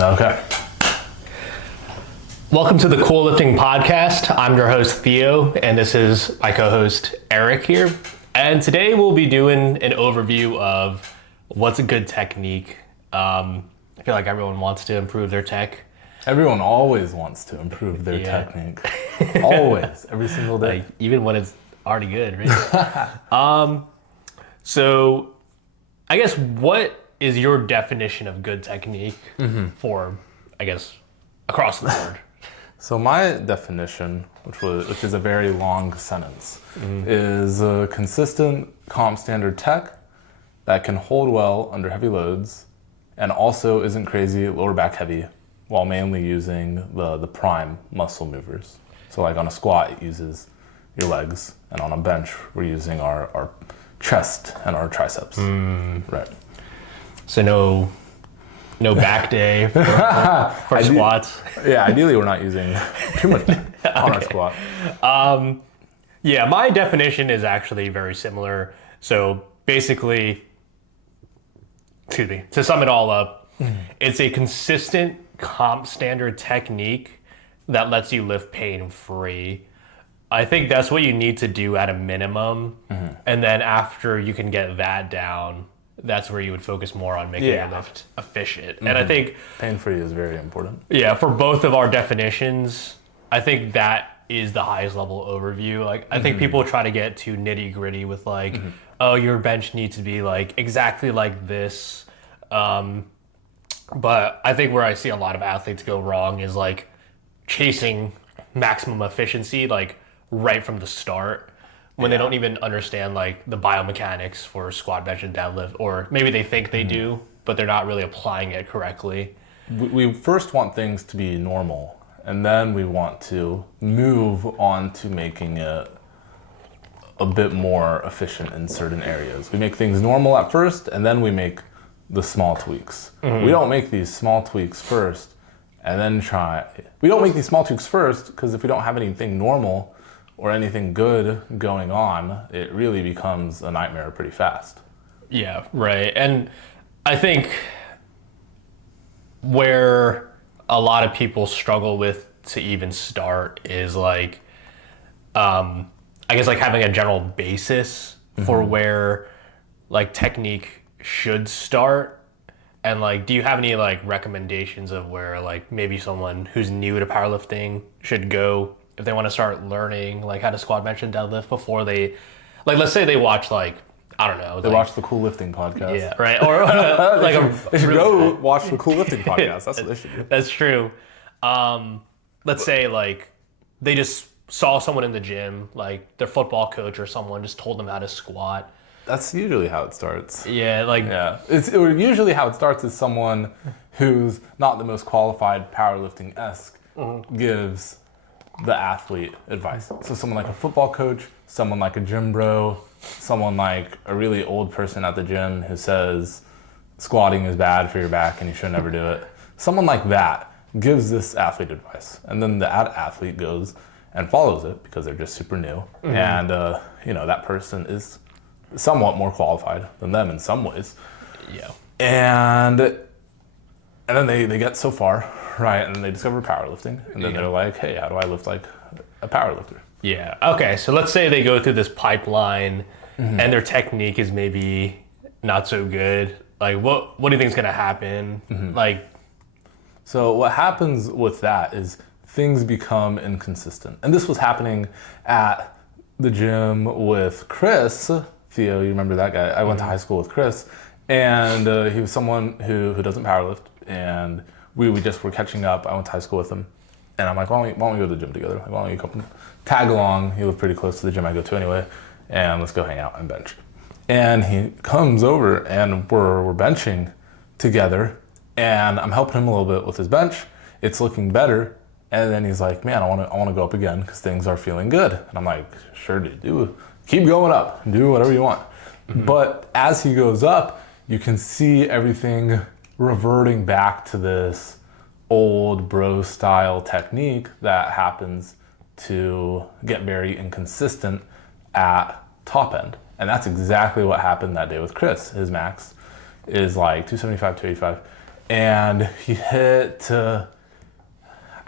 Okay. Welcome to the Powerlifting podcast. I'm your host, Theo, and this is my co-host, Eric here. And today we'll be doing an overview of what's a good technique. I feel like everyone wants to improve their tech. Everyone always wants to improve their technique. Always, every single day. Like, even when it's already good, right? So I guess what is your definition of good technique for, I guess, across the board? So my definition, which is a very long sentence, is a consistent comp standard tech that can hold well under heavy loads and also isn't crazy lower back heavy while mainly using the prime muscle movers. So like on a squat, it uses your legs, and on a bench, we're using our chest and our triceps. Right. So no back day for squats. Yeah, ideally we're not using too much on our squat. Yeah, my definition is actually very similar. So basically, to sum it all up, it's a consistent comp standard technique that lets you lift pain-free. I think that's what you need to do at a minimum. And then after you can get that down, that's where you would focus more on making your lift efficient. And I think pain-free is very important. Yeah, for both of our definitions, I think that is the highest level overview. Like, I think people try to get too nitty gritty with like, oh, your bench needs to be like exactly like this. But I think where I see a lot of athletes go wrong is like chasing maximum efficiency, like right from the start, when they don't even understand like the biomechanics for squat, bench, and deadlift, or maybe they think they do, but they're not really applying it correctly. We first want things to be normal, and then we want to move on to making it a bit more efficient in certain areas. We make things normal at first, and then we make the small tweaks. We don't make these small tweaks first, and then we don't make these small tweaks first, because if we don't have anything normal or anything good going on, it really becomes a nightmare pretty fast. Yeah, right. And I think where a lot of people struggle with to even start is like, I guess like having a general basis for where like technique should start. And like, do you have any like recommendations of where like maybe someone who's new to powerlifting should go if they want to start learning like how to squat, bench, and deadlift before they, like, let's say they watch like, I don't know. They watch the Cool Lifting podcast. Yeah, right. Or like they should go watch the Cool Lifting podcast. That's what they should do. That's true. Let's say like they just saw someone in the gym, like their football coach or someone just told them how to squat. That's usually how it starts. Yeah, like usually how it starts is someone who's not the most qualified powerlifting-esque gives the athlete advice. So someone like a football coach, someone like a gym bro, someone like a really old person at the gym who says squatting is bad for your back and you should never do it. Someone like that gives this athlete advice, and then the athlete goes and follows it because they're just super new, and that person is somewhat more qualified than them in some ways. Yeah. And then they get so far, right, and they discover powerlifting, and then they're like, hey, how do I lift like a powerlifter? Yeah. Okay, so let's say they go through this pipeline and their technique is maybe not so good. Like, what do you think is going to happen? So what happens with that is things become inconsistent. And this was happening at the gym with Chris. Theo, you remember that guy? I went to high school with Chris, and he was someone who doesn't powerlift, and we just were catching up. I went to high school with him, and I'm like, why don't we go to the gym together? Like, why don't you come tag along? He lived pretty close to the gym I go to anyway, and let's go hang out and bench. And he comes over, and we're benching together, and I'm helping him a little bit with his bench. It's looking better, and then he's like, man, I want to go up again because things are feeling good. And I'm like, sure, dude. Keep going up, do whatever you want. But as he goes up, you can see everything reverting back to this old bro style technique that happens to get very inconsistent at top end. And that's exactly what happened that day with Chris. His max is like 275, 285. and he hit. I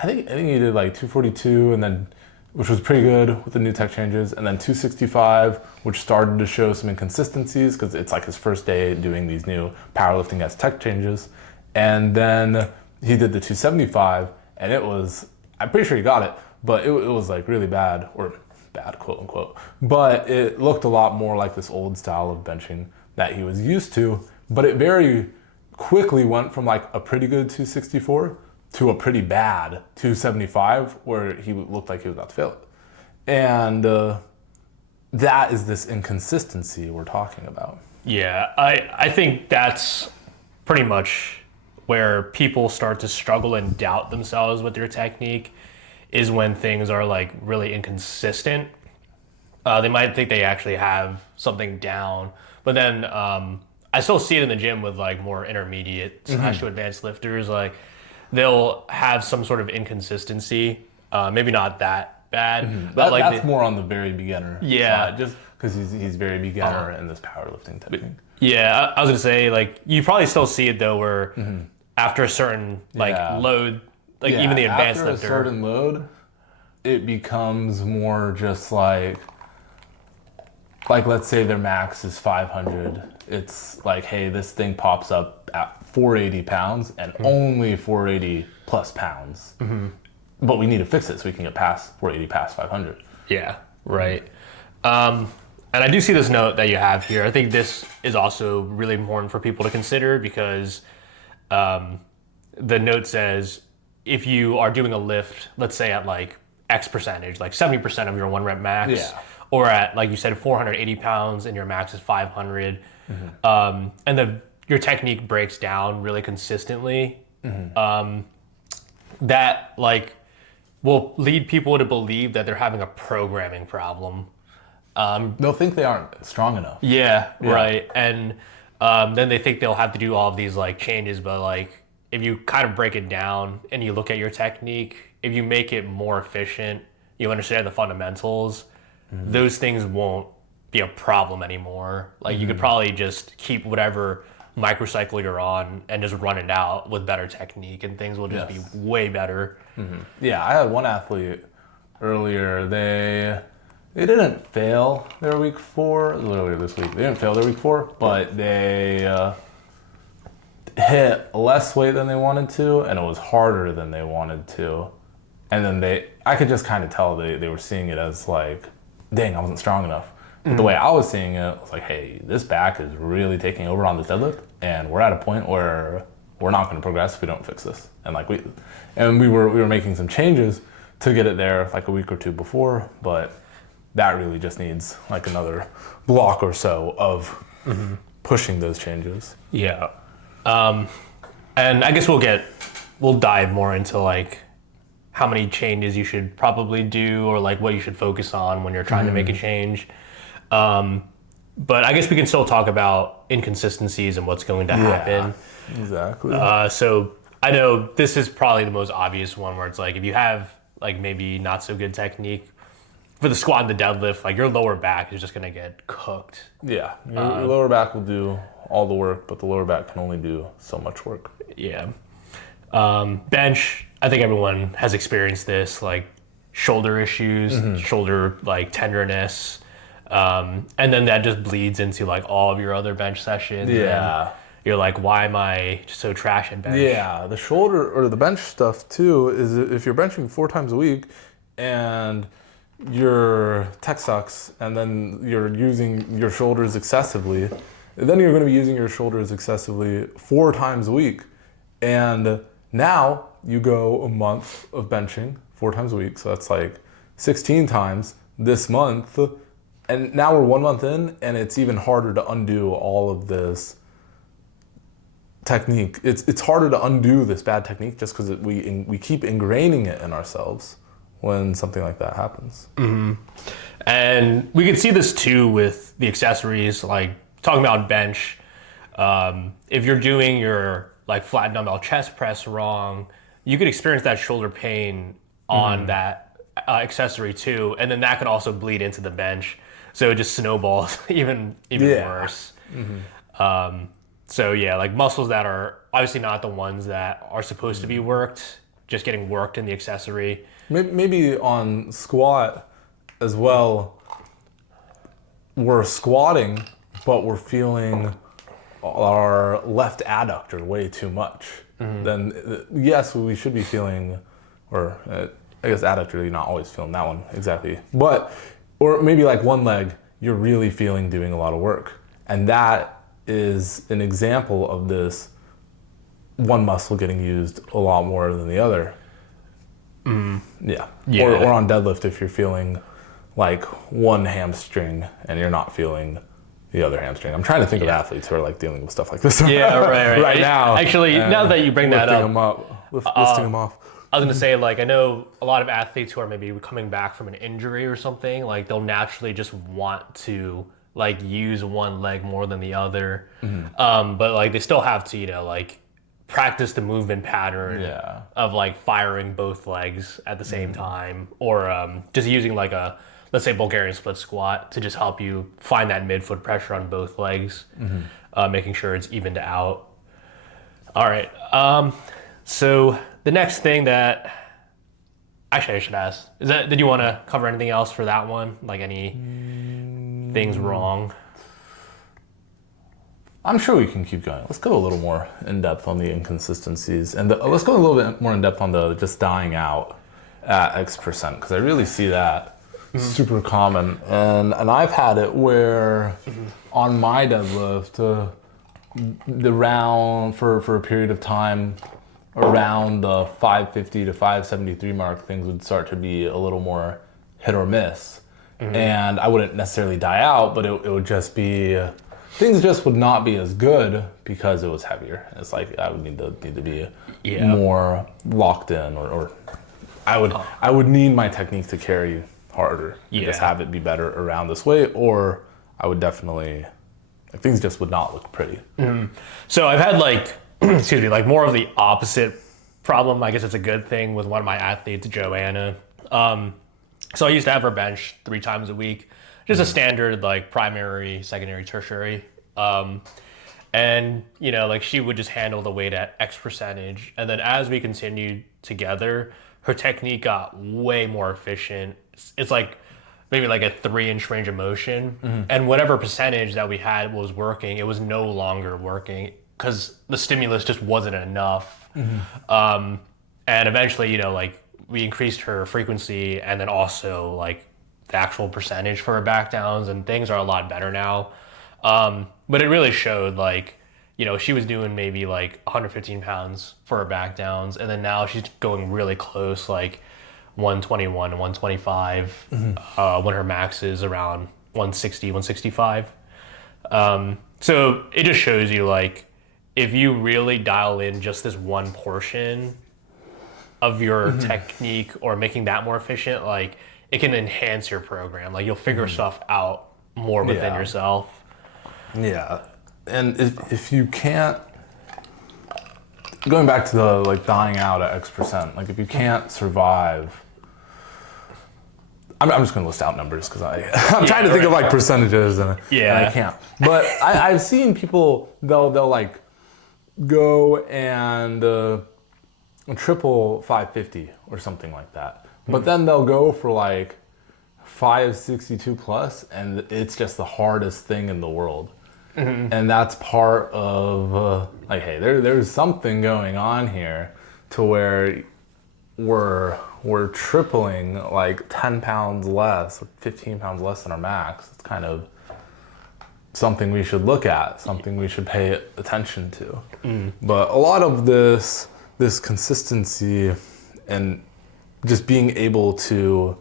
think he did like 242, and then which was pretty good with the new tech changes, and then 265, which started to show some inconsistencies because it's like his first day doing these new powerlifting as tech changes, and then he did the 275, and it was, I'm pretty sure he got it, but it was like really bad, or bad, quote unquote, but it looked a lot more like this old style of benching that he was used to, but it very quickly went from like a pretty good 264 to a pretty bad 275 where he looked like he was about to fail it. And that is this inconsistency we're talking about. Yeah, I think that's pretty much where people start to struggle and doubt themselves with their technique, is when things are like really inconsistent. They might think they actually have something down, but then I still see it in the gym with like more intermediate slash to advanced lifters. Like they'll have some sort of inconsistency, maybe not that bad, but like that's more on the very beginner side, just because he's very beginner in this powerlifting technique. Yeah, I was gonna say, like, you probably still see it though, where after a certain like load, like even the advanced after lifter, a certain load, it becomes more just like let's say their max is 500. It's like, hey, this thing pops up at 480 pounds and only 480 plus pounds. But we need to fix it so we can get past 480 past 500. Yeah, right. And I do see this note that you have here. I think this is also really important for people to consider, because the note says if you are doing a lift, let's say at like X percentage, like 70% of your 1 rep max, or at, like you said, 480 pounds and your max is 500, and your technique breaks down really consistently, that like will lead people to believe that they're having a programming problem. They'll think they aren't strong enough. Yeah, right. And then they think they'll have to do all of these like changes, but like if you kind of break it down and you look at your technique, if you make it more efficient, you understand the fundamentals, those things won't be a problem anymore. Like you could probably just keep whatever microcycle you're on and just run it out with better technique, and things will just be way better. Yeah, I had one athlete earlier, they didn't fail their week 4, earlier this week. They didn't fail their week 4, but they hit less weight than they wanted to, and it was harder than they wanted to. And then I could just kind of tell they were seeing it as like, dang, I wasn't strong enough. But the way I was seeing it, I was like, hey, this back is really taking over on this deadlift, and we're at a point where we're not going to progress if we don't fix this. And like we were making some changes to get it there like a week or two before, but that really just needs like another block or so of pushing those changes. Yeah. And I guess we'll dive more into like how many changes you should probably do, or like what you should focus on when you're trying to make a change. But I guess we can still talk about inconsistencies and what's going to happen. Yeah, exactly. So I know this is probably the most obvious one, where it's like, if you have like maybe not so good technique for the squat and the deadlift, like your lower back is just going to get cooked. Yeah, your lower back will do all the work, but the lower back can only do so much work. Yeah. Bench, I think everyone has experienced this, like shoulder issues, shoulder like tenderness. And then that just bleeds into like all of your other bench sessions. Yeah. You're like, why am I so trash at bench? Yeah, the shoulder or the bench stuff too is if you're benching 4 times a week and your tech sucks, and then you're using your shoulders excessively, then you're going to be using your shoulders excessively 4 times a week. And now you go a month of benching 4 times a week, so that's like 16 times this month. And now we're 1 month in, and it's even harder to undo all of this technique. It's harder to undo this bad technique just because we keep ingraining it in ourselves when something like that happens. And we can see this too with the accessories, like talking about bench. If you're doing your like flat dumbbell chest press wrong, you could experience that shoulder pain on that accessory too, and then that could also bleed into the bench. So it just snowballs even worse. So yeah, like muscles that are obviously not the ones that are supposed to be worked, just getting worked in the accessory. Maybe on squat as well, we're squatting, but we're feeling our left adductor way too much. Then yes, we should be feeling, or I guess adductor, you're not always feeling that one exactly. But, or maybe like one leg, you're really feeling doing a lot of work. And that is an example of this one muscle getting used a lot more than the other. Yeah. Or on deadlift, if you're feeling like one hamstring and you're not feeling the other hamstring. I'm trying to think of athletes who are like dealing with stuff like this right now. Actually, now that you bring that up, listing them off. I was gonna say, like, I know a lot of athletes who are maybe coming back from an injury or something, like they'll naturally just want to like use one leg more than the other. But like they still have to, like practice the movement pattern of like firing both legs at the same time, or just using like a, let's say, Bulgarian split squat to just help you find that midfoot pressure on both legs, making sure it's evened out. All right. So the next thing that, actually I should ask, did you want to cover anything else for that one? Like any things wrong? I'm sure we can keep going. Let's go a little more in depth on the inconsistencies, and let's go a little bit more in depth on the just dying out at X%, because I really see that super common, and I've had it where on my deadlift, the round for a period of time around the 550 to 573 mark, things would start to be a little more hit or miss, and I wouldn't necessarily die out, but it would just be. Things just would not be as good because it was heavier. It's like I would need to be more locked in, or I would need my technique to carry harder. Just have it be better around this weight, or I would definitely, like, things just would not look pretty. So I've had like, excuse me, like more of the opposite problem. I guess it's a good thing with one of my athletes, Joanna. So I used to have her bench 3 times a week. Just a standard, like, primary, secondary, tertiary. And, like, she would just handle the weight at X%. And then as we continued together, her technique got way more efficient. It's like maybe like a 3-inch range of motion. And whatever percentage that we had was working, it was no longer working because the stimulus just wasn't enough. And eventually, like, we increased her frequency and then also, like, the actual percentage for her back downs, and things are a lot better now. But it really showed, like, she was doing maybe like 115 pounds for her back downs, and then now she's going really close, like 121 and 125, when her max is around 160, 165. So it just shows you, like, if you really dial in just this one portion of your technique or making that more efficient, like, it can enhance your program. Like, you'll figure stuff out more within yourself. Yeah. And if you can't, going back to the, like, dying out at X%, like, if you can't survive, I'm just going to list out numbers because I'm trying to think of, like, percentages and I can't. But I've seen people, they'll like go and triple 550 or something like that. But then they'll go for like 562 plus, and it's just the hardest thing in the world. And that's part of like, hey, there's something going on here to where we're tripling like 10 pounds less, 15 pounds less than our max. It's kind of something we should look at, something we should pay attention to. But a lot of this consistency and just being able to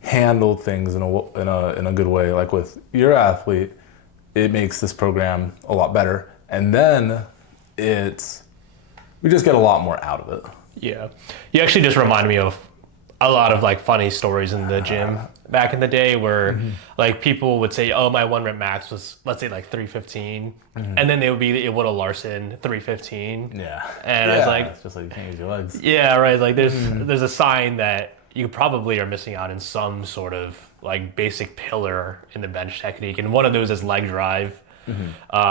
handle things in a good way, like with your athlete, it makes this program a lot better. And then we just get a lot more out of it. Yeah. You actually just reminded me of a lot of, like, funny stories in the gym back in the day where like people would say, oh, my 1 rep max was, let's say, like 315, and then they would be able to Larson 315. And I was like, it's just like you can't use your legs. Like there's a sign that you probably are missing out in some sort of, like, basic pillar in the bench technique, and one of those is leg drive.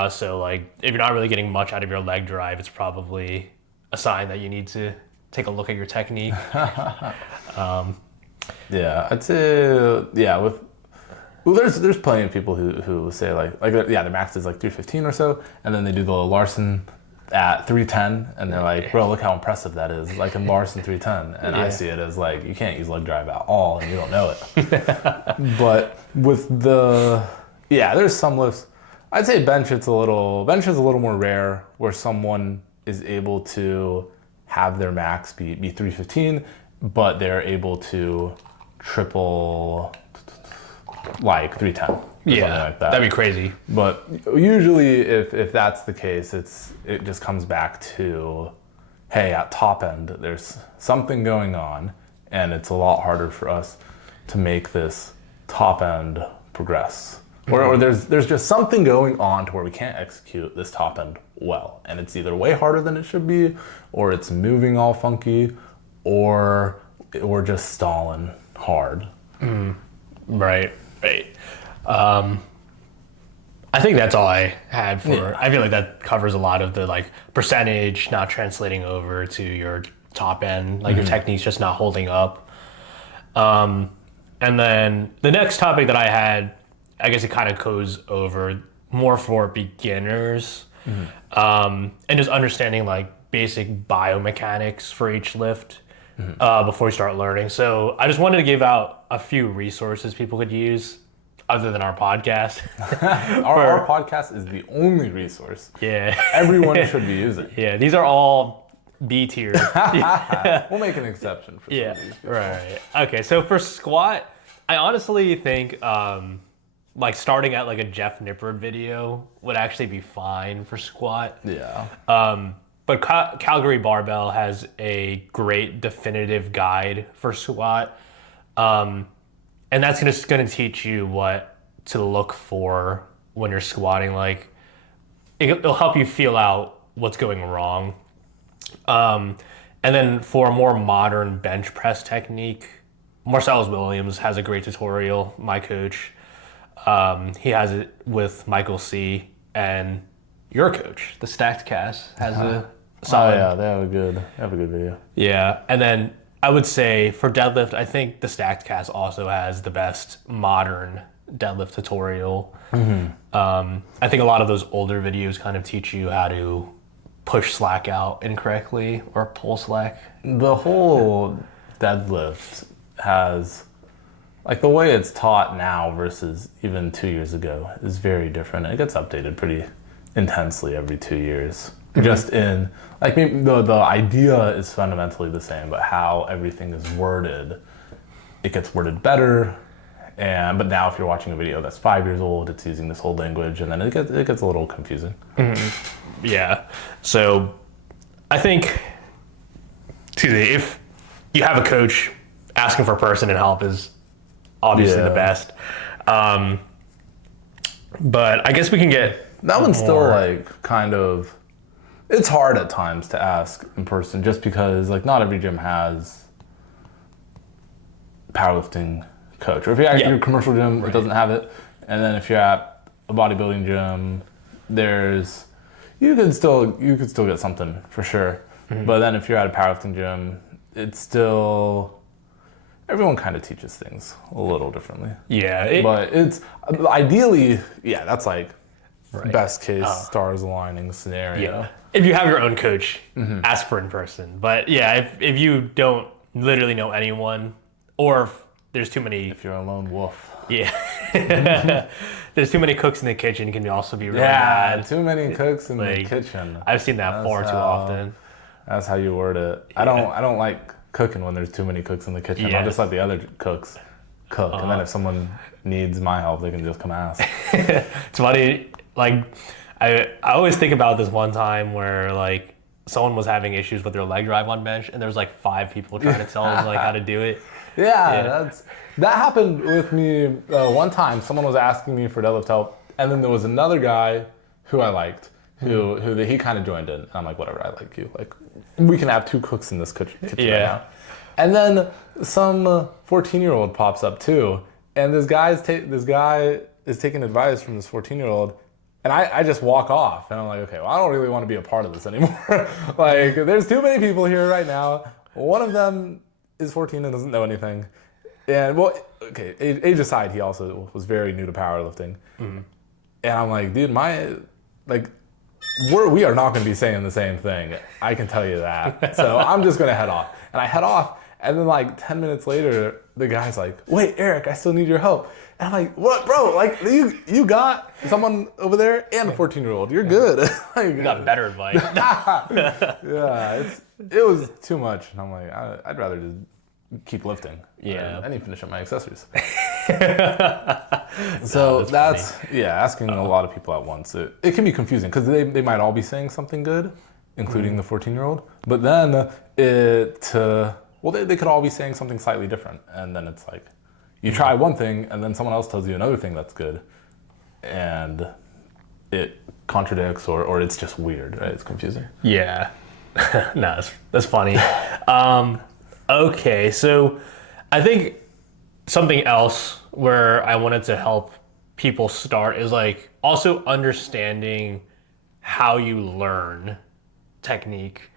So like if you're not really getting much out of your leg drive, it's probably a sign that you need to take a look at your technique. Yeah, I'd say there's plenty of people who say like the max is like 315 or so, and then they do the Larson at 310, and they're like, bro, look how impressive that is, like in Larson 310, and I see it as like you can't use leg drive at all, and you don't know it. But with there's some lifts. I'd say bench is a little more rare, where someone is able to have their max be 315, but they're able to triple like 310. Yeah, like that. That'd be crazy. But usually if that's the case, it just comes back to, hey, at top end, there's something going on, and it's a lot harder for us to make this top end progress. Or there's just something going on to where we can't execute this top end well. And it's either way harder than it should be, or it's moving all funky, or we're just stalling hard. Right. I think that's all I had for. Yeah. I feel like that covers a lot of the like percentage not translating over to your top end, like your technique's just not holding up. And then the next topic that I had, I guess it kind of goes over more for beginners, and just understanding like basic biomechanics for each lift before you start learning. So I just wanted to give out a few resources people could use other than our podcast. our podcast is the only resource everyone should be using. Yeah, these are all B tier. We'll make an exception for some of these people. Right. Okay, so for squat, I honestly think like starting at like a Jeff Nippard video would actually be fine for squat. Yeah. But Calgary Barbell has a great definitive guide for squat. And that's just going to teach you what to look for when you're squatting. Like, it'll help you feel out what's going wrong. And then for a more modern bench press technique, Marcellus Williams has a great tutorial, my coach. He has it with Michael C. And your coach, the Stacked Cast, has a solid... Oh, yeah, they have a good video. Yeah, and then I would say for deadlift, I think the Stacked Cast also has the best modern deadlift tutorial. I think a lot of those older videos kind of teach you how to push slack out incorrectly or pull slack. The whole deadlift has, like the way it's taught now versus even 2 years ago is very different. It gets updated pretty intensely every 2 years. Just in, like, maybe the idea is fundamentally the same, but how everything is worded, it gets worded better. But now if you're watching a video that's 5 years old, it's using this whole language, and then it gets a little confusing. Yeah. So I think, if you have a coach, asking for personal help is obviously the best. But I guess we can get that one's still like kind of. It's hard at times to ask in person just because like not every gym has powerlifting coach. Or if you're at your commercial gym, it doesn't have it. And then if you're at a bodybuilding gym, you could still get something for sure. But then if you're at a powerlifting gym, it's still everyone kind of teaches things a little differently. Yeah. But it's ideally, that's like best case stars aligning scenario. Yeah. If you have your own coach, ask for in person. But yeah, if you don't literally know anyone, or if there's too many... If you're a lone wolf. Yeah. There's too many cooks in the kitchen, can also be really bad. Too many cooks in the kitchen. I've seen that far too often. That's how you word it. I don't like cooking when there's too many cooks in the kitchen. I'll just let the other cooks cook. And then if someone needs my help, they can just come ask. It's funny, like... I always think about this one time where like someone was having issues with their leg drive on bench, and there was like 5 people trying to tell them like how to do it. That happened with me one time. Someone was asking me for deadlift help, and then there was another guy who I liked, who he kind of joined in. And I'm like, whatever, I like you. Like, we can have 2 cooks in this kitchen right now. And then some 14-year-old pops up too, and this guy is taking advice from this 14-year-old. And I just walk off, and I'm like, okay, well, I don't really want to be a part of this anymore. Like, there's too many people here right now. One of them is 14 and doesn't know anything. And, well, okay, age aside, he also was very new to powerlifting. And I'm like, dude, we are not going to be saying the same thing. I can tell you that. So I'm just going to head off. And I head off, and then like 10 minutes later, the guy's like, wait, Eric, I still need your help. And I'm like, what, bro? Like, you got someone over there and a 14-year-old. You're good. Like, You got better advice. yeah, it was too much. And I'm like, I'd rather just keep lifting. Yeah. I need to finish up my accessories. So that's asking a lot of people at once. It can be confusing because they might all be saying something good, including the 14-year-old. But then they could all be saying something slightly different. And then it's like, you try one thing and then someone else tells you another thing that's good. And it contradicts or it's just weird, right? It's confusing. Yeah. No, that's funny. Okay, so I think something else where I wanted to help people start is like also understanding how you learn technique.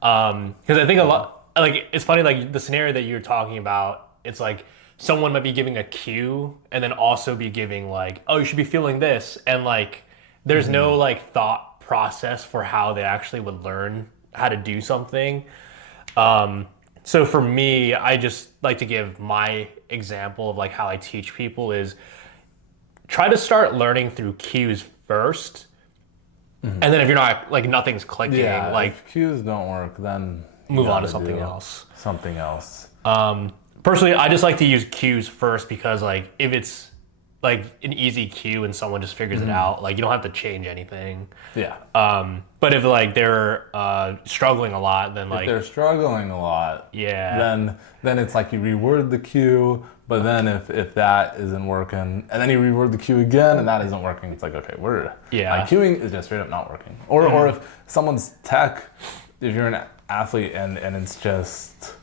Because I think a lot, like, it's funny, like the scenario that you're talking about, it's like someone might be giving a cue and then also be giving like, oh, you should be feeling this. And like, there's no like thought process for how they actually would learn how to do something. So for me, I just like to give my example of like how I teach people is try to start learning through cues first. And then if you're not, like, nothing's clicking, like, if cues don't work, then move on to something else. Something else. Personally, I just like to use cues first because, like, if it's like an easy cue and someone just figures it out, like, you don't have to change anything. Yeah. But if like they're struggling a lot, then like if they're struggling a lot, yeah, then it's like you reword the cue. But then if that isn't working, and then you reword the cue again, and that isn't working, it's like, okay, like cueing is just straight up not working. Or if someone's tech, if you're an athlete and it's just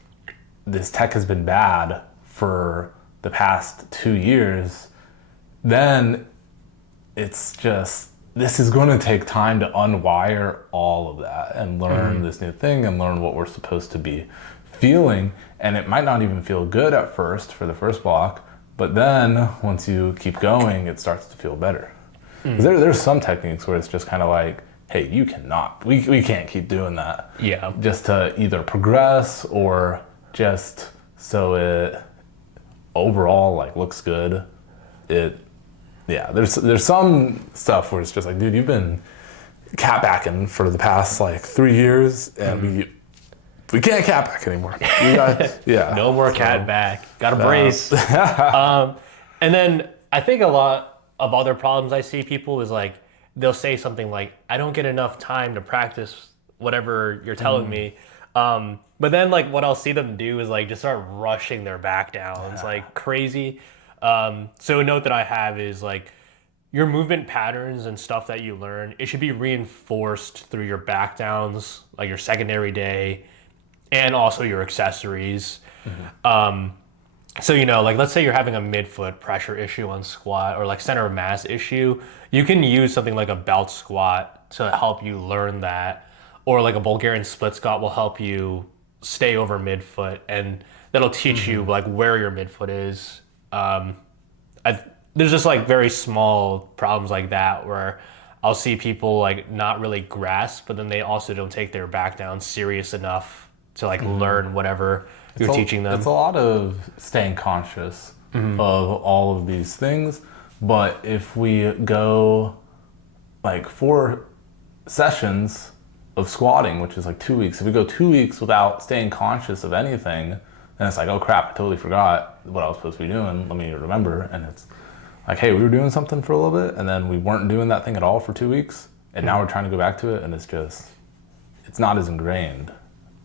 this tech has been bad for the past 2 years, then it's just, this is going to take time to unwire all of that and learn this new thing and learn what we're supposed to be feeling. And it might not even feel good at first for the first block, but then once you keep going, it starts to feel better. There's some techniques where it's just kind of like, hey, we can't keep doing that. Yeah. Just to either progress or just so it overall like looks good. There's some stuff where it's just like, dude, you've been cat backing for the past like 3 years, and we can't cat back anymore. No more cat back. Got to brace. And then I think a lot of other problems I see people is like, they'll say something like, I don't get enough time to practice whatever you're telling me. But then like what I'll see them do is like just start rushing their back downs like crazy. So a note that I have is like your movement patterns and stuff that you learn, it should be reinforced through your back downs, like your secondary day, and also your accessories. So, you know, like let's say you're having a midfoot pressure issue on squat or like center of mass issue, you can use something like a belt squat to help you learn that, or like a Bulgarian split squat will help you stay over midfoot, and that'll teach you like where your midfoot is. There's just like very small problems like that where I'll see people like not really grasp, but then they also don't take their back down serious enough to like learn whatever you're teaching them. It's a lot of staying conscious of all of these things, but if we go like 4 sessions of squatting, which is like 2 weeks, if we go 2 weeks without staying conscious of anything, then it's like, oh crap, I totally forgot what I was supposed to be doing. Let me remember. And it's like, hey, we were doing something for a little bit, and then we weren't doing that thing at all for 2 weeks, and now we're trying to go back to it, and it's not as ingrained.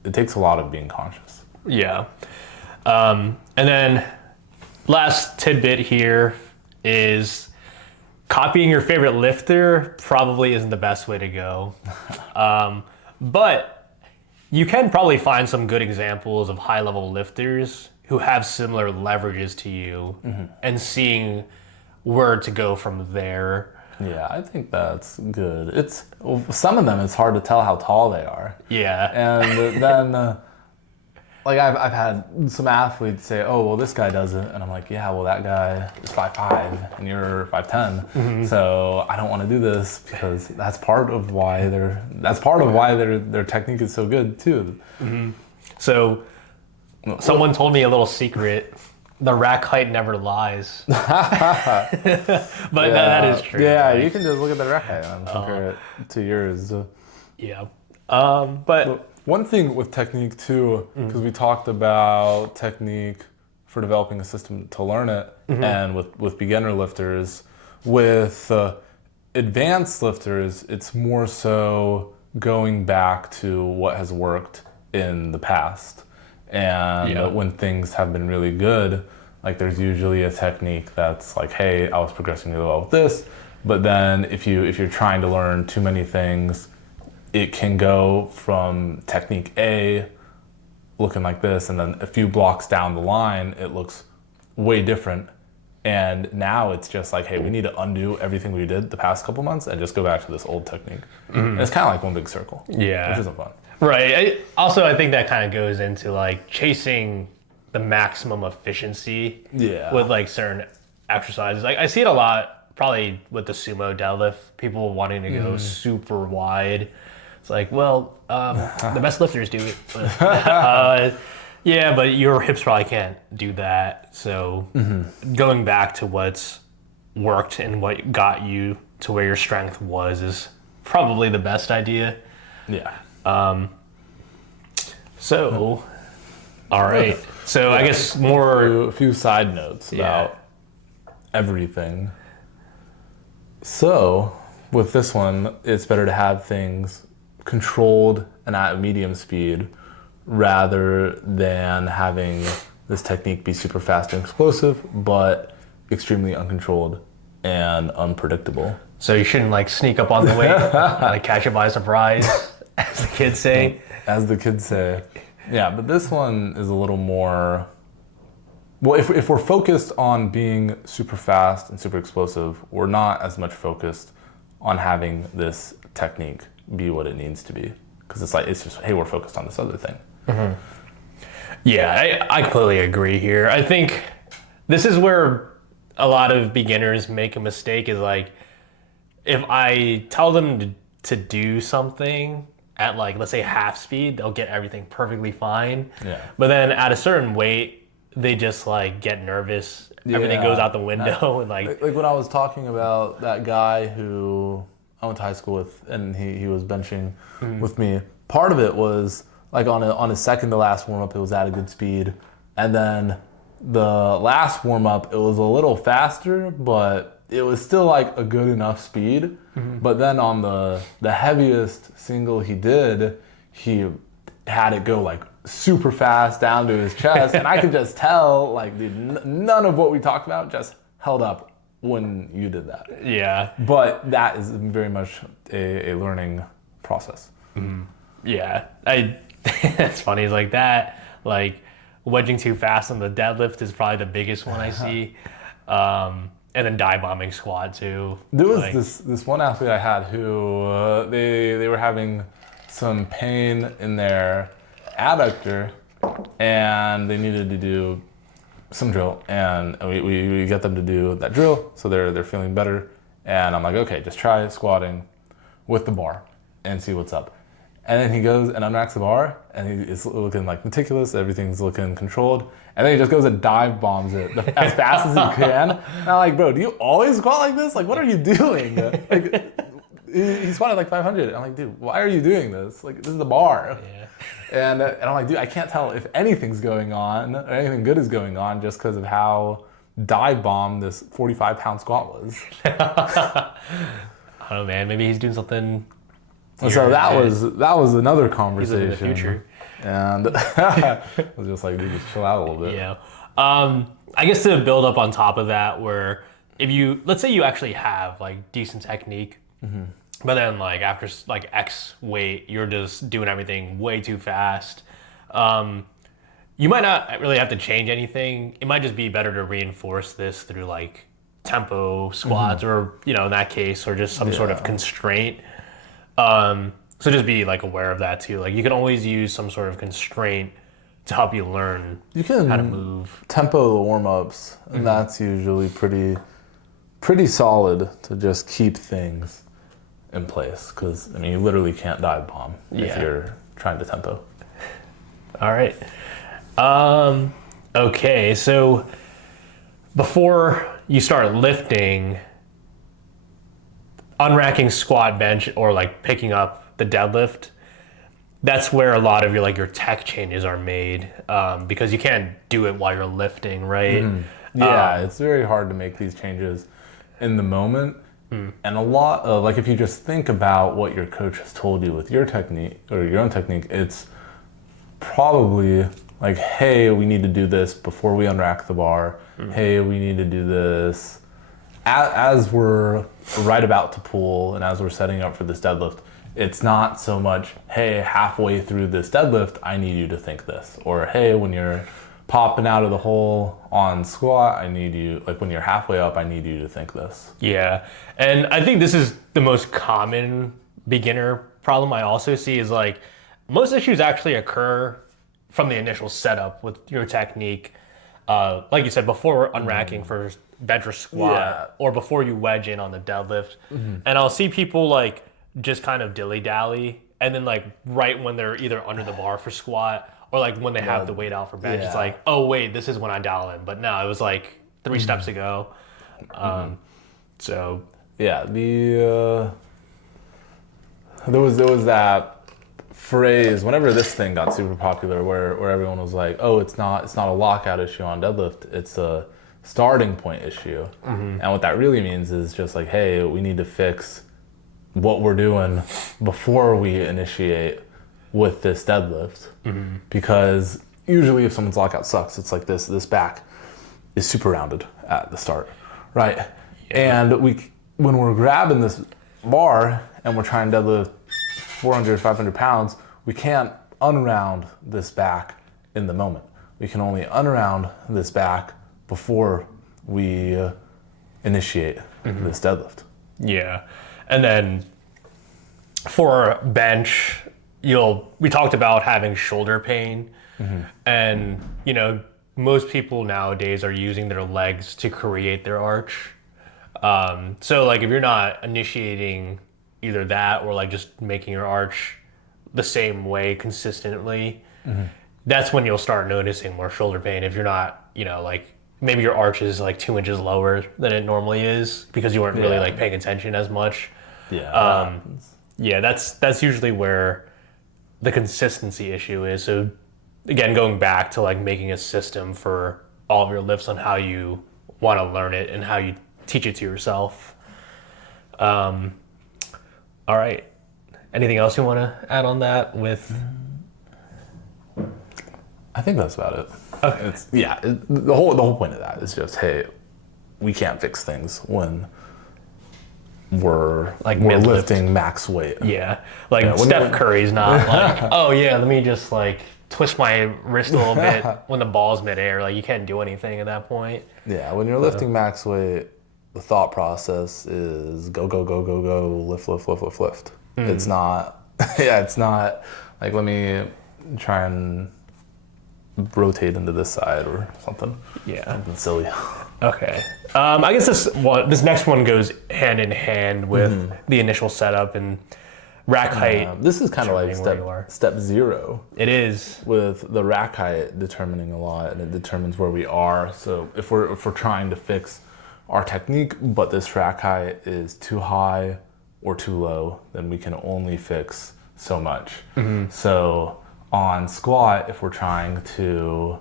It takes a lot of being conscious. Yeah. And then last tidbit here is copying your favorite lifter probably isn't the best way to go. But you can probably find some good examples of high-level lifters who have similar leverages to you and seeing where to go from there. Yeah, I think that's good. It's some of them. It's hard to tell how tall they are. Yeah. And then, like I've had some athletes say, "Oh, well, this guy does it," and I'm like, "Yeah, well, that guy is 5'5" and you're 5'10, so I don't want to do this because that's part of why their technique is so good too." So, someone told me a little secret. The rack height never lies. But that is true. Yeah, you can just look at the rack height and compare it to yours. Yeah. But One thing with technique too, because we talked about technique for developing a system to learn it, and with beginner lifters, with advanced lifters, it's more so going back to what has worked in the past. And when things have been really good, like there's usually a technique that's like, hey, I was progressing really well with this, but then if you're trying to learn too many things, it can go from technique A looking like this, and then a few blocks down the line, it looks way different. And now it's just like, hey, we need to undo everything we did the past couple months and just go back to this old technique. And it's kind of like one big circle, which isn't fun. Right. I think that kind of goes into like chasing the maximum efficiency with like certain exercises. Like I see it a lot, probably with the sumo deadlift, people wanting to go super wide. It's like, well, the best lifters do it. But, yeah, but your hips probably can't do that. So going back to what's worked and what got you to where your strength was is probably the best idea. Yeah. So, all right. So I guess more... A few side notes about everything. So, with this one, it's better to have things controlled and at medium speed rather than having this technique be super fast and explosive, but extremely uncontrolled and unpredictable. So you shouldn't like sneak up on the weight, like catch it by surprise, as the kids say. As the kids say. Yeah, but this one is a little more... Well, if we're focused on being super fast and super explosive, we're not as much focused on having this technique be what it needs to be. Because it's just, hey, we're focused on this other thing. Yeah, I completely agree here. I think this is where a lot of beginners make a mistake is like, if I tell them to do something at like, let's say half speed, they'll get everything perfectly fine. Yeah. But then at a certain weight, they just like get nervous. Everything goes out the window. And like when I was talking about that guy who I went to high school with, and he was benching with me. Part of it was like on his second to last warm up, it was at a good speed, and then the last warm up, it was a little faster, but it was still like a good enough speed. But then on the heaviest single he did, he had it go like super fast down to his chest, and I could just tell like dude, none of what we talked about just held up when you did that. Yeah. But that is very much a learning process. Yeah. It's funny. It's like that. Like wedging too fast on the deadlift is probably the biggest one I see. And then dive bombing squat too. There was this one athlete I had who they were having some pain in their adductor, and they needed to do some drill, and we get them to do that drill, so they're feeling better. And I'm like, okay, just try squatting with the bar and see what's up. And then he goes and unracks the bar, and he's looking like meticulous, everything's looking controlled, and then he just goes and dive bombs it as fast as he can. And I'm like, bro, do you always squat like this? Like, what are you doing? Like, he squatted like 500. I'm like, dude, why are you doing this? Like, this is the bar. Yeah. And I'm like, dude, I can't tell if anything's going on or anything good is going on just because of how dive bomb this 45-pound squat was. I don't know, man. Maybe he's doing something. So that was another conversation. In the future. And I was just like, dude, just chill out a little bit. Yeah. I guess to build up on top of that, where if you, let's say you actually have like decent technique, but then like after like X weight, you're just doing everything way too fast. You might not really have to change anything. It might just be better to reinforce this through like tempo squats or, in that case, or just some sort of constraint. So just be like aware of that too. Like you can always use some sort of constraint to help you learn how to move. Tempo the warm-ups, and that's usually pretty solid to just keep things in place, because you literally can't dive bomb if you're trying to tempo. All right. Okay, so before you start lifting, unracking squat, bench, or like picking up the deadlift, that's where a lot of your tech changes are made, because you can't do it while you're lifting, right? Yeah, it's very hard to make these changes in the moment. And a lot of, like, if you just think about what your coach has told you with your technique or your own technique, it's probably like, hey, we need to do this before we unrack the bar. Hey, we need to do this as we're right about to pull and as we're setting up for this deadlift. It's not so much, hey, halfway through this deadlift, I need you to think this. Or, hey, when you're popping out of the hole on squat, I need you, like when you're halfway up, I need you to think this. Yeah. And I think this is the most common beginner problem I also see, is like most issues actually occur from the initial setup with your technique. Like you said, before unracking for bench or squat, or before you wedge in on the deadlift. And I'll see people like just kind of dilly-dally, and then like right when they're either under the bar for squat or like when they have the weight out for bench, it's like, oh wait, this is when I dial in. But no, it was like 3 steps ago. So yeah, there was that phrase whenever this thing got super popular, where everyone was like, oh, it's not a lockout issue on deadlift, it's a starting point issue. And what that really means is just like, hey, we need to fix what we're doing before we initiate with this deadlift. Because usually if someone's lockout sucks, it's like this back is super rounded at the start, right? And when we're grabbing this bar and we're trying to deadlift 400, 500 pounds, we can't unround this back in the moment. We can only unround this back before we initiate this deadlift. Yeah. And then for bench, we talked about having shoulder pain, and most people nowadays are using their legs to create their arch. So like if you're not initiating either that or like just making your arch the same way consistently, that's when you'll start noticing more shoulder pain. If you're not, like maybe your arch is like 2 inches lower than it normally is because you weren't really like paying attention as much. That's usually where the consistency issue is. So again, going back to like making a system for all of your lifts on how you want to learn it and how you teach it to yourself. All right. Anything else you want to add on that with? I think that's about it. Okay. The whole point of that is just, hey, we can't fix things when we're lifting max weight. Yeah. Like Steph Curry's not like, oh yeah, let me just like twist my wrist a little bit when the ball's midair. Like you can't do anything at that point. Yeah, when you're lifting max weight, the thought process is go, lift. It's not, it's not like, let me try and rotate into this side or something. Yeah. Something silly. Okay. I guess this next one goes hand in hand with the initial setup and rack height. This is kind of like step 0. It is. With the rack height determining a lot, and it determines where we are. So if we're trying to fix our technique, but this rack height is too high or too low, then we can only fix so much. So on squat, if we're trying to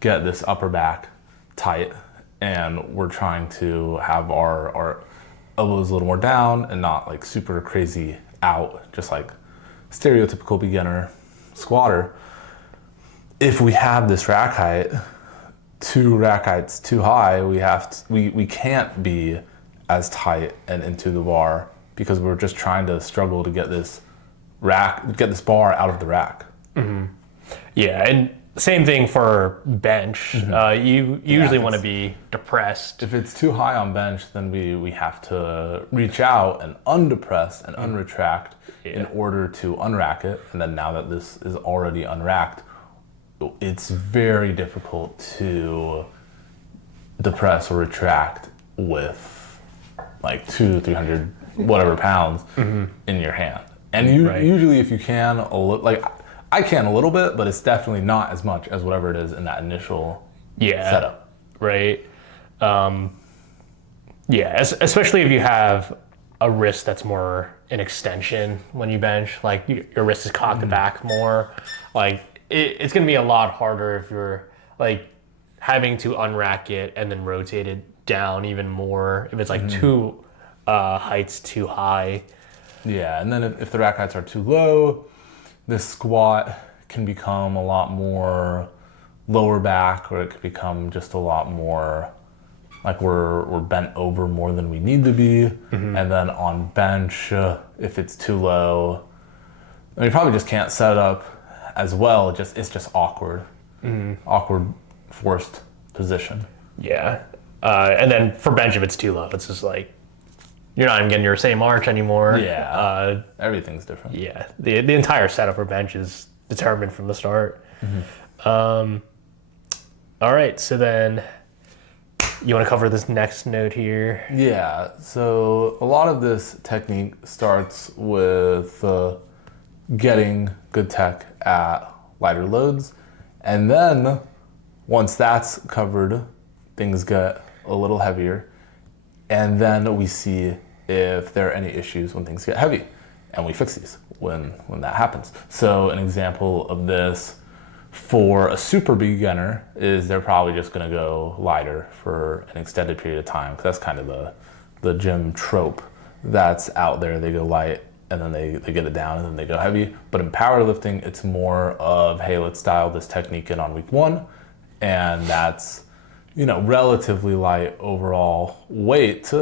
get this upper back tight and we're trying to have our elbows a little more down and not like super crazy out, just like stereotypical beginner squatter, if we have this rack height, 2 rack heights too high, we can't be as tight and into the bar because we're just trying to struggle to get this bar out of the rack. Yeah, and same thing for bench. You usually want to be depressed. If it's too high on bench, then we have to reach out and undepress and unretract in order to unrack it. And then now that this is already unracked, it's very difficult to depress or retract with like 200-300 whatever pounds in your hand. And usually if you can, like I can a little bit, but it's definitely not as much as whatever it is in that initial setup. Right. Especially if you have a wrist that's more an extension when you bench, like your wrist is cocked back more. Like it's going to be a lot harder if you're like having to unrack it and then rotate it down even more if it's like two heights too high. Yeah, and then if the rack heights are too low, this squat can become a lot more lower back, or it could become just a lot more like we're bent over more than we need to be. And then on bench, if it's too low, I mean, you probably just can't set it up as well. It's just awkward, awkward forced position. Yeah, and then for bench, if it's too low, it's just like you're not even getting your same arch anymore. Yeah, everything's different. Yeah, the entire setup for bench is determined from the start. All right, so then you want to cover this next note here? Yeah, so a lot of this technique starts with getting good tech at lighter loads, and then once that's covered, things get a little heavier, and then we see if there are any issues when things get heavy, and we fix these when that happens. So an example of this for a super beginner is they're probably just going to go lighter for an extended period of time, because that's kind of the gym trope that's out there. They go light and then they get it down and then they go heavy. But in powerlifting, it's more of, hey, let's dial this technique in on week 1, and that's, relatively light overall weight.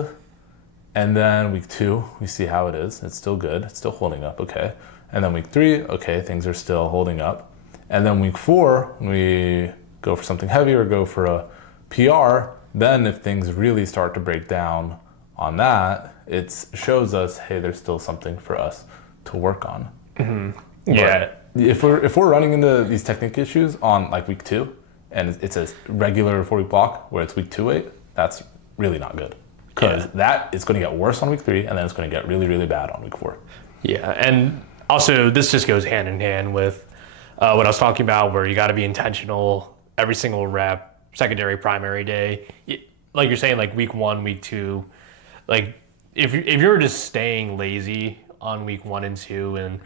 And then week 2, we see how it is. It's still good. It's still holding up okay. And then week 3, okay, things are still holding up. And then week 4, we go for something heavy or go for a PR. Then if things really start to break down on that, it shows us, hey, there's still something for us to work on. Yeah. If we're running into these technique issues on like week 2, and it's a regular 4-week block where it's week 2 weight, that's really not good. Because that is going to get worse on week 3, and then it's going to get really, really bad on week 4. Yeah, and also this just goes hand in hand with what I was talking about, where you got to be intentional every single rep, secondary, primary day. Like you're saying, like week 1, week 2, like if you're just staying lazy on week 1 and 2, and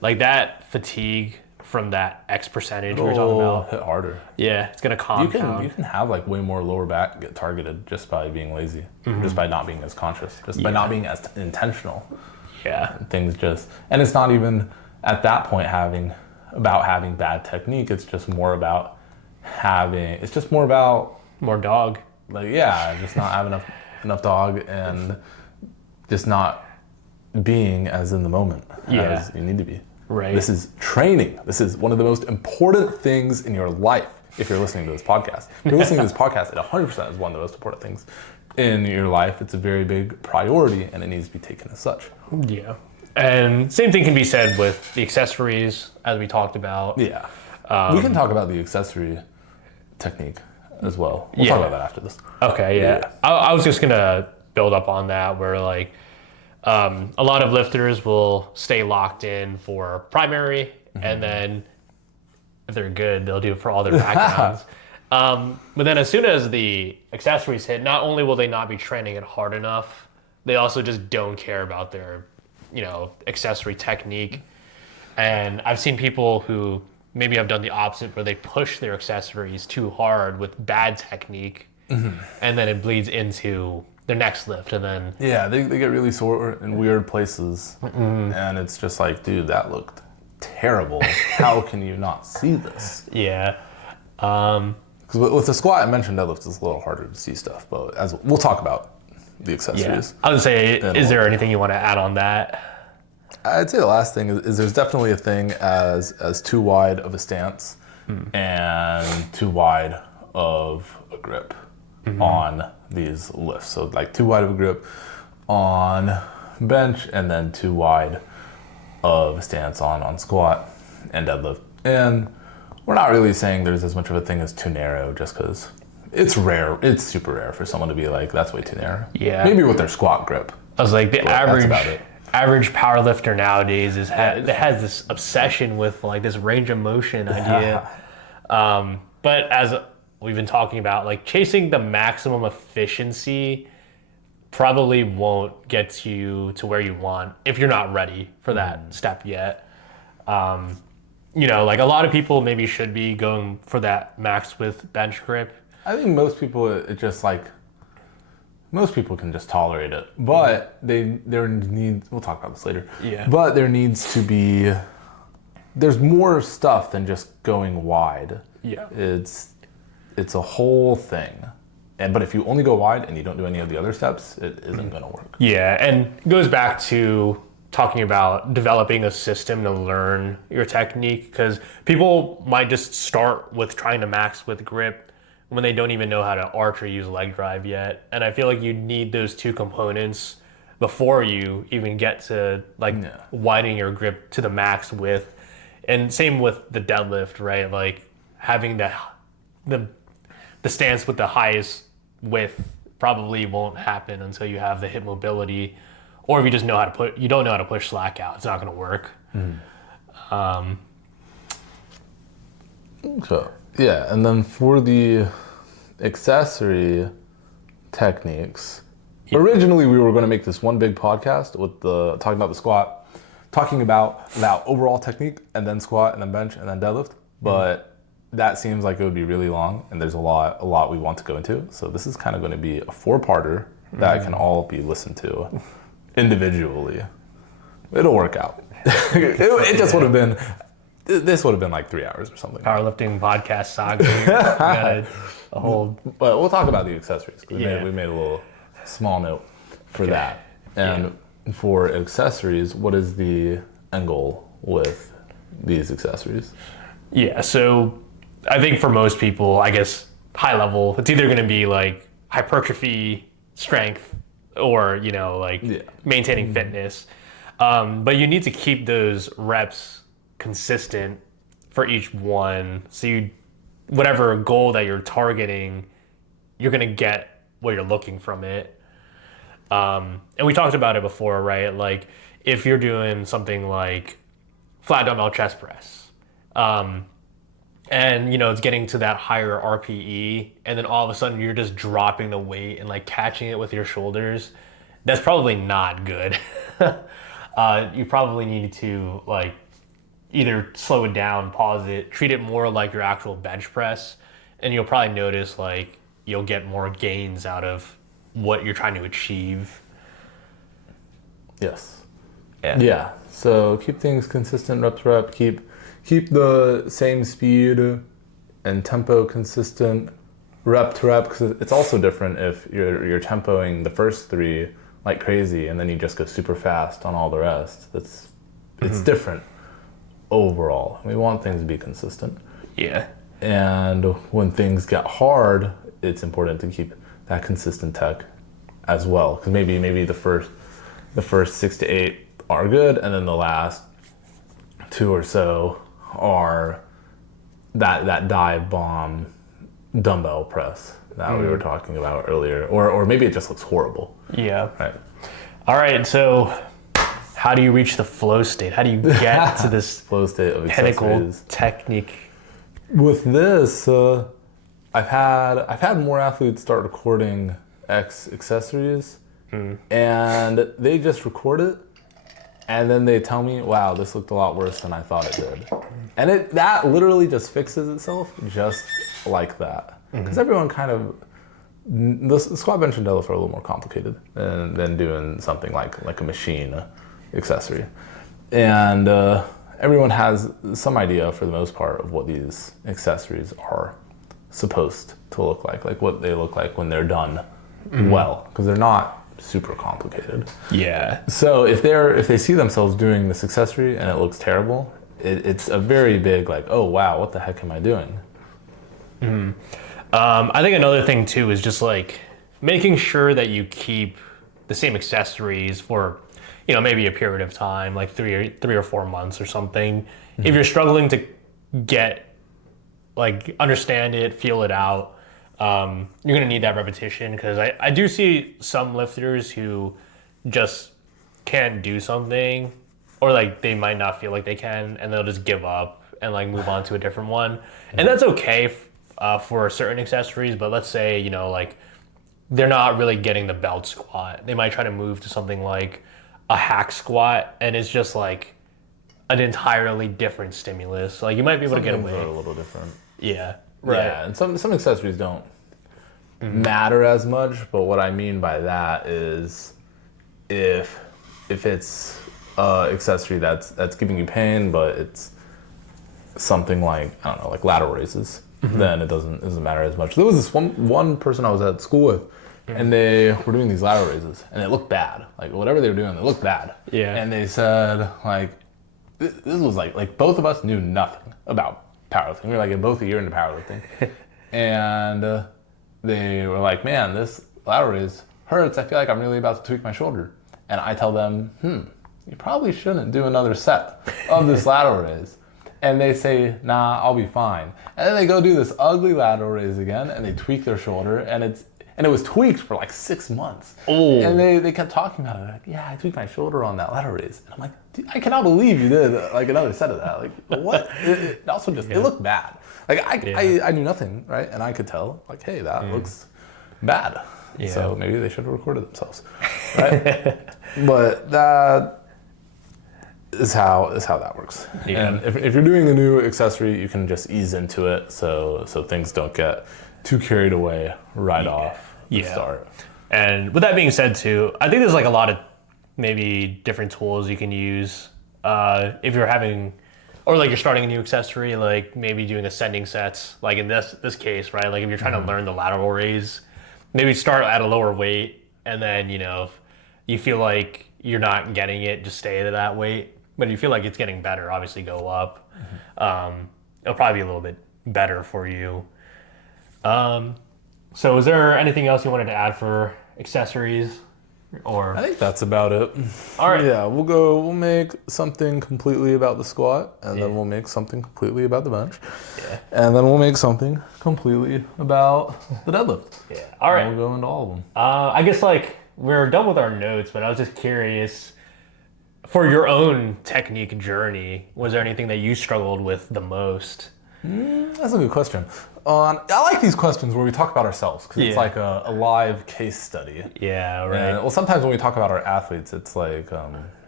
like that fatigue from that X percentage we were talking about, hit harder. Yeah, it's gonna compound. You can have like way more lower back get targeted just by being lazy, just by not being as conscious, just by not being as intentional. Yeah, And it's not even at that point having bad technique. It's just more about more dog. Like, just not having enough dog, and just not being as in the moment as you need to be. Right. This is training. This is one of the most important things in your life. If you're listening to this podcast, if you're listening to this podcast, it 100% is one of the most important things in your life. It's a very big priority, and it needs to be taken as such. Yeah. And same thing can be said with the accessories, as we talked about. Yeah. We can talk about the accessory technique as well. We'll talk about that after this. Okay, yeah. I was just going to build up on that, where like a lot of lifters will stay locked in for primary, and then if they're good, they'll do it for all their backgrounds. But then as soon as the accessories hit, not only will they not be training it hard enough, they also just don't care about their accessory technique. And I've seen people who maybe have done the opposite, where they push their accessories too hard with bad technique, and then it bleeds into their next lift, and then they get really sore in weird places, and it's just like, dude, that looked terrible. How can you not see this? Yeah. Because with the squat, I mentioned deadlift is a little harder to see stuff, but as we'll talk about the accessories. I would say, is there anything you want to add on that? I'd say the last thing is there's definitely a thing as too wide of a stance and too wide of a grip on these lifts. So like too wide of a grip on bench and then too wide of a stance on squat and deadlift. And we're not really saying there's as much of a thing as too narrow, just because it's rare. It's super rare for someone to be like, that's way too narrow. Yeah. Maybe with their squat grip. I was like, the That's about it. average powerlifter nowadays has this obsession with like this range of motion idea. But as we've been talking about, like chasing the maximum efficiency probably won't get you to where you want if you're not ready for that step yet. You know, like a lot of people maybe should be going for that max with bench grip. I think most people, most people can just tolerate it, but we'll talk about this later. Yeah. But there needs to be, there's more stuff than just going wide. Yeah. It's a whole thing. But if you only go wide and you don't do any of the other steps, it isn't going to work. Yeah, and it goes back to talking about developing a system to learn your technique, because people might just start with trying to max with grip when they don't even know how to arch or use leg drive yet. And I feel like you need those two components before you even get to widening your grip to the max width. And same with the deadlift, right? Like having the stance with the highest width probably won't happen until you have the hip mobility, or if you just you don't know how to push slack out, it's not going to work. So yeah, and then for the accessory techniques, originally we were going to make this one big podcast with talking about the squat, talking about overall technique, and then squat, and then bench, and then deadlift. But that seems like it would be really long, and there's a lot we want to go into. So this is kind of going to be a 4-parter that can all be listened to individually. It'll work out. It just would have been, this would have been like 3 hours or something. Powerlifting podcast saga. We got a whole. But we'll talk about the accessories. We made a little small note for that. And for accessories, what is the end goal with these accessories? Yeah, so I think for most people, I guess high level, it's either going to be like hypertrophy, strength, or maintaining fitness. But you need to keep those reps consistent for each one. So whatever goal that you're targeting, you're going to get what you're looking from it. And we talked about it before, right? Like if you're doing something like flat dumbbell chest press, and it's getting to that higher RPE, and then all of a sudden you're just dropping the weight and like catching it with your shoulders, that's probably not good. You probably need to like either slow it down, pause it, treat it more like your actual bench press, and you'll probably notice like you'll get more gains out of what you're trying to achieve. Yes. Yeah. So keep things consistent, rep to rep, keep the same speed and tempo consistent, rep to rep, because it's also different if you're tempoing the first 3 like crazy and then you just go super fast on all the rest. It's different overall. We want things to be consistent. Yeah. And when things get hard, it's important to keep that consistent tech as well, because maybe the first 6 to 8 are good, and then the last 2 or so are that dive bomb dumbbell press that we were talking about earlier, or maybe it just looks horrible. Yeah. Right. All right. So, how do you reach the flow state? How do you get to this flow state of pinnacle technique? With this, I've had more athletes start recording accessories, and they just record it. And then they tell me, wow, this looked a lot worse than I thought it did. And that literally just fixes itself just like that. Because everyone kind of, the squat, bench, and deadlift are a little more complicated than doing something like a machine accessory. And everyone has some idea, for the most part, of what these accessories are supposed to look like what they look like when they're done well. Because they're not super complicated. Yeah. So if they see themselves doing this accessory and it looks terrible, it's a very big like, oh wow, what the heck am I doing? I think another thing too is just like making sure that you keep the same accessories for, maybe a period of time, like 3 or 4 months or something. If you're struggling to understand it, feel it out, you're gonna need that repetition, because I do see some lifters who just can't do something, or like they might not feel like they can, and they'll just give up and like move on to a different one. And that's okay for certain accessories, but let's say, like they're not really getting the belt squat. They might try to move to something like a hack squat, and it's just like an entirely different stimulus. Like you might be able to get away. Are a little different. Yeah. Right. Yeah, and some accessories don't matter as much, but what I mean by that is if it's accessory that's giving you pain, but it's something like, I don't know, like lateral raises, then it doesn't matter as much. There was this one person I was at school with, and they were doing these lateral raises, and it looked bad. Like whatever they were doing, it looked bad. Yeah. And they said like, this was like both of us knew nothing about powerlifting. We were like both a year into powerlifting, and they were like, man, this lateral raise hurts. I feel like I'm really about to tweak my shoulder. And I tell them, you probably shouldn't do another set of this lateral raise. And they say, nah, I'll be fine. And then they go do this ugly lateral raise again, and they tweak their shoulder, and it was tweaked for like 6 months. Oh. And they kept talking about it. Like, yeah, I tweaked my shoulder on that lateral raise. And I'm like, dude, I cannot believe you did like another set of that. Like, what? It also just, it looked bad. Like, I knew nothing, right? And I could tell, like, hey, that looks bad. Yeah. So maybe they should have recorded themselves, right? But that is how that works. Yeah. And if you're doing a new accessory, you can just ease into it, so things don't get too carried away off the start. And with that being said, too, I think there's like a lot of maybe different tools you can use if you're having, or like you're starting a new accessory, like maybe doing ascending sets, like in this case, right? Like if you're trying to learn the lateral raise, maybe start at a lower weight, and then, if you feel like you're not getting it, just stay at that weight. But if you feel like it's getting better, obviously go up. It'll probably be a little bit better for you. So is there anything else you wanted to add for accessories? Or I think that's about it. All right. Yeah, we'll make something completely about the squat, and then we'll make something completely about the bench. Yeah. And then we'll make something completely about the deadlift. Yeah. All right. And we'll go into all of them. I guess like we're done with our notes, but I was just curious, for your own technique journey, was there anything that you struggled with the most? That's a good question. I like these questions where we talk about ourselves, because it's like a live case study. Yeah, right. And, well, sometimes when we talk about our athletes, it's like,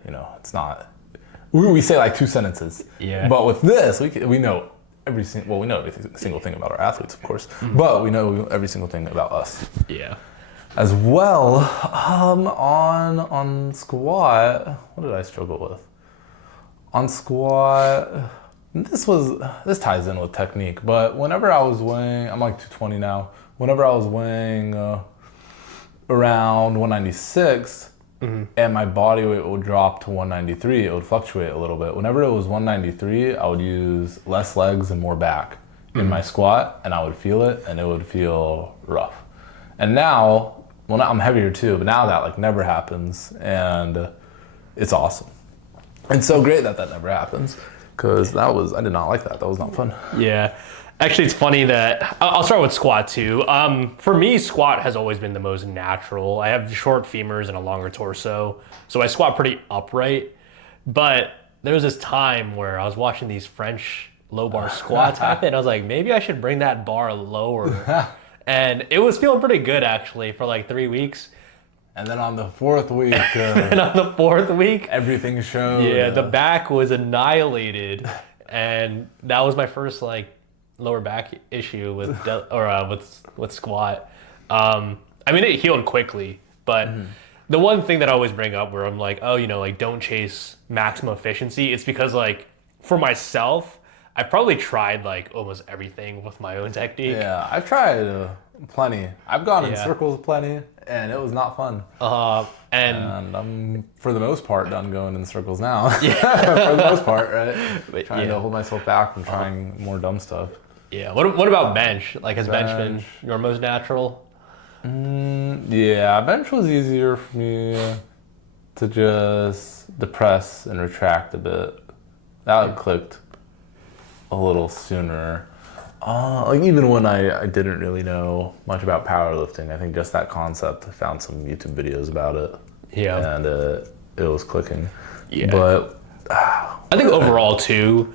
it's not, we say like 2 sentences. Yeah. But with this, we know every single thing about our athletes, of course, but we know every single thing about us. Yeah. As well, on squat, what did I struggle with? On squat, this ties in with technique, but whenever I was weighing, I'm like 220 now, whenever I was weighing around 196, and my body weight would drop to 193, it would fluctuate a little bit. Whenever it was 193, I would use less legs and more back in my squat, and I would feel it, and it would feel rough. And now, well, I'm heavier too, but now that like never happens, and it's awesome. And so great that never happens, because I did not like that. That was not fun. Yeah. Actually, it's funny that, I'll start with squat too. For me, squat has always been the most natural. I have short femurs and a longer torso, so I squat pretty upright. But there was this time where I was watching these French low bar squats happen, and I was like, maybe I should bring that bar lower. And it was feeling pretty good, actually, for like 3 weeks. And then on the 4th week... and on the 4th week... everything showed. Yeah, the back was annihilated. And that was my first, like, lower back issue with with squat. I mean, it healed quickly. But the one thing that I always bring up where I'm like, oh, like, don't chase maximum efficiency. It's because, like, for myself, I've probably tried like almost everything with my own technique. Yeah, I've tried plenty. I've gone in Yeah. circles plenty, and it was not fun. And And I'm, for the most part, done going in circles now. For the most part, right? But, Trying to hold myself back from trying more dumb stuff. yeah. What about bench? Like, has bench been your most natural? Yeah, bench was easier for me to just depress and retract a bit. That clicked a little sooner. Like even when I didn't really know much about powerlifting, I think just that concept, I found some YouTube videos about it. Yeah. And it was clicking. Yeah. But I think overall too,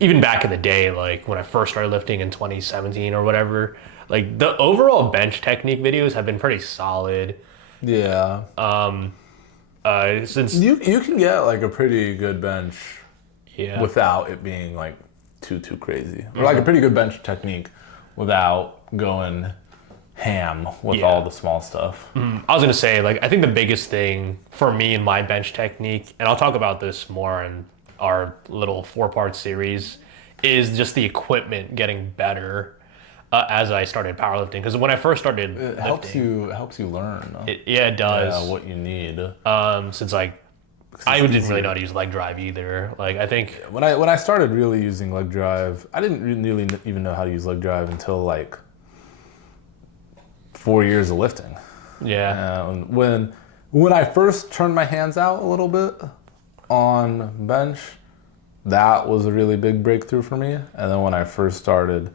even back in the day, like when I first started lifting in 2017 or whatever, like the overall bench technique videos have been pretty solid. yeah, Since you can get like a pretty good bench yeah, without it being like too crazy, or like a pretty good bench technique without going ham with Yeah. all the small stuff. I was gonna say, like, I think the biggest thing for me in my bench technique, and I'll talk about this more in our little 4-part series, is just the equipment getting better as I started powerlifting. Because when I first started It lifting, helps you learn. it does. What you need. Since like I didn't really know how to use leg drive either. Like I think When I started really using leg drive, I didn't really even know how to use leg drive until like 4 years of lifting. yeah, And when I first turned my hands out a little bit on bench, that was a really big breakthrough for me. And then when I first started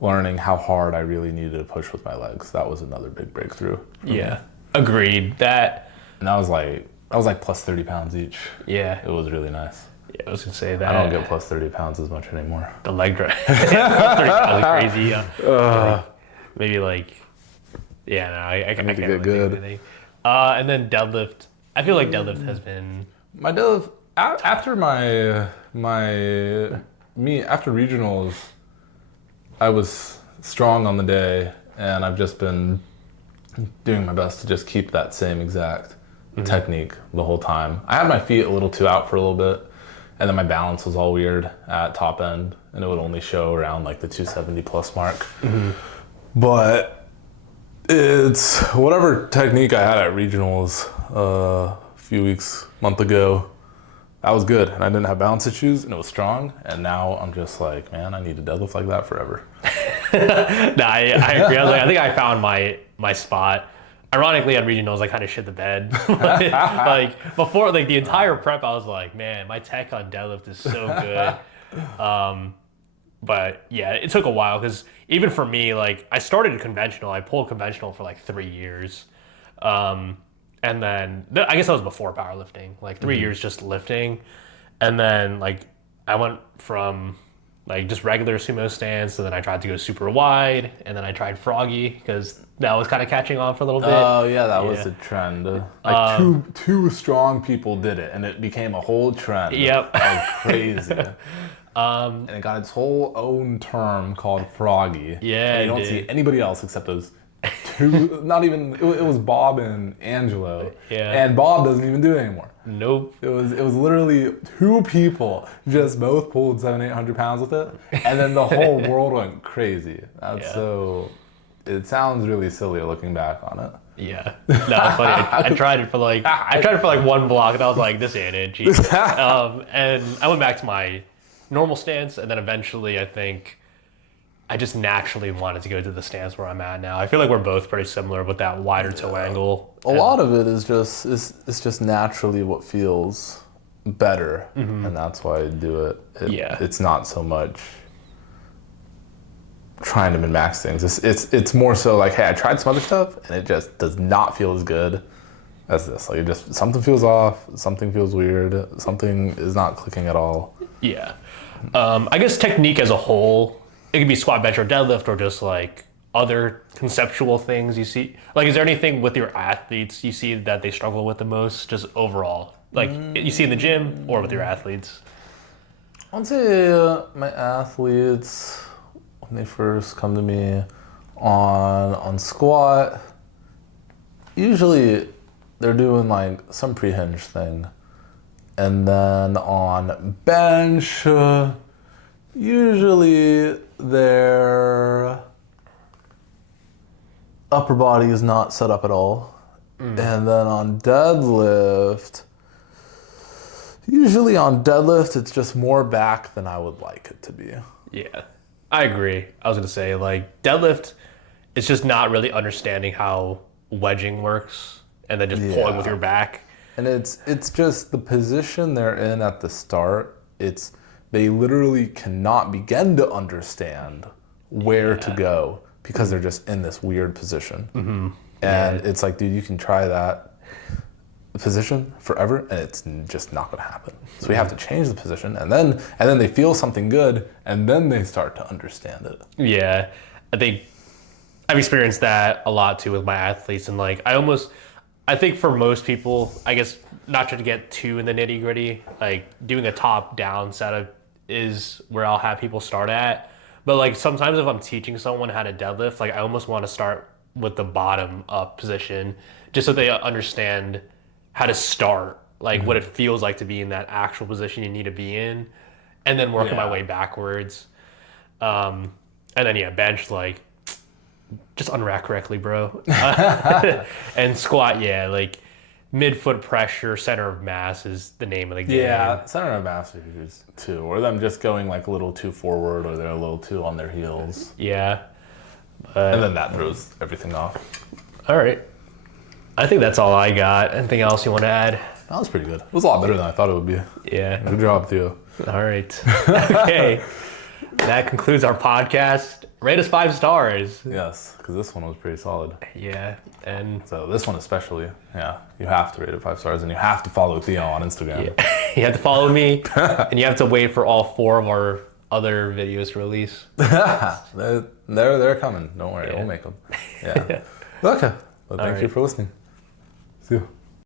learning how hard I really needed to push with my legs, that was another big breakthrough. yeah, agreed. That And I was like plus 30 pounds each. yeah, It was really nice. yeah. I was gonna say that I don't get plus 30 pounds as much anymore. the leg drive. That was crazy. Like, maybe like yeah, no, I can't need to really get think of good. anything. And then deadlift. I feel like deadlift has been My deadlift after after regionals, I was strong on the day, and I've just been doing my best to just keep that same exact technique the whole time. I had my feet a little too out for a little bit, and then my balance was all weird at top end, and it would only show around like the 270 plus mark. But it's whatever technique I had at regionals a month ago. That was good, and I didn't have balance issues, and it was strong. And now I'm just like, man, I need to deadlift like that forever. No, I agree. I think I found my spot. Ironically, at regionals, I kind of shit the bed. Like before, like the entire prep, I was like, man, my tech on deadlift is so good. But yeah, it took a while because even for me, like I started conventional. I pulled conventional for like 3 years. And then I guess that was before powerlifting, like 3 years just lifting. And then like I went from like just regular sumo stance, and then I tried to go super wide, and then I tried froggy because that was kind of catching on for a little bit. Oh yeah, that was a trend. Like two strong people did it, and it became a whole trend. Yep. Like crazy. And it got its whole own term called froggy. Yeah, and you don't see anybody else except those two. Not even it was Bob and Angelo. Yeah. And Bob doesn't even do it anymore. Nope. It was literally two people just both pulled 700-800 pounds with it, and then the whole world went crazy. That's so. It sounds really silly looking back on it. Yeah. No, it's funny. I tried it for like one block, and I was like, this ain't it. Geez. And I went back to my normal stance, and then eventually I think I just naturally wanted to go to the stance where I'm at now. I feel like we're both pretty similar with that wider toe angle. A lot of it is just it's just naturally what feels better, and that's why I do it. It's not so much trying to min-max things. It's more so like, hey, I tried some other stuff, and it just does not feel as good as this. Like it just something feels off, something feels weird, something is not clicking at all. Yeah. I guess technique as a whole, it could be squat, bench, or deadlift, or just like other conceptual things you see. Like, is there anything with your athletes you see that they struggle with the most, just overall? Like, you see in the gym or with your athletes? I'd say my athletes, when they first come to me on squat, usually they're doing like some pre-hinge thing. And then on bench, usually their upper body is not set up at all. And then on deadlift, it's just more back than I would like it to be. Yeah, I agree. I was going to say, like, deadlift, it's just not really understanding how wedging works and then just pulling with your back. And it's just the position they're in at the start. They literally cannot begin to understand where to go because they're just in this weird position. And it's like, dude, you can try that position forever and it's just not going to happen. So we have to change the position, and then they feel something good, and then they start to understand it. Yeah, I think I've experienced that a lot too with my athletes, and like I think for most people, I guess, not trying to get too in the nitty gritty, like doing a top down setup is where I'll have people start at. But like sometimes if I'm teaching someone how to deadlift, like I almost want to start with the bottom up position just so they understand how to start, like what it feels like to be in that actual position you need to be in, and then working my way backwards. And then bench, like just unrack correctly, bro. And squat, like mid-foot pressure, center of mass is the name of the game. Yeah, center of mass is too, or them just going like a little too forward, or they're a little too on their heels. Yeah. And then that throws everything off. All right. I think that's all I got. Anything else you want to add? That was pretty good. It was a lot better than I thought it would be. Yeah. Good job, Theo. All right. Okay. That concludes our podcast. Rate us 5 stars. Yes, because this one was pretty solid. Yeah. And so this one especially, you have to rate it 5 stars, and you have to follow Theo on Instagram. Yeah. You have to follow me, and you have to wait for all 4 of our other videos to release. They're coming. Don't worry, we'll make them. Yeah. Okay. Well, thank you for listening. See you.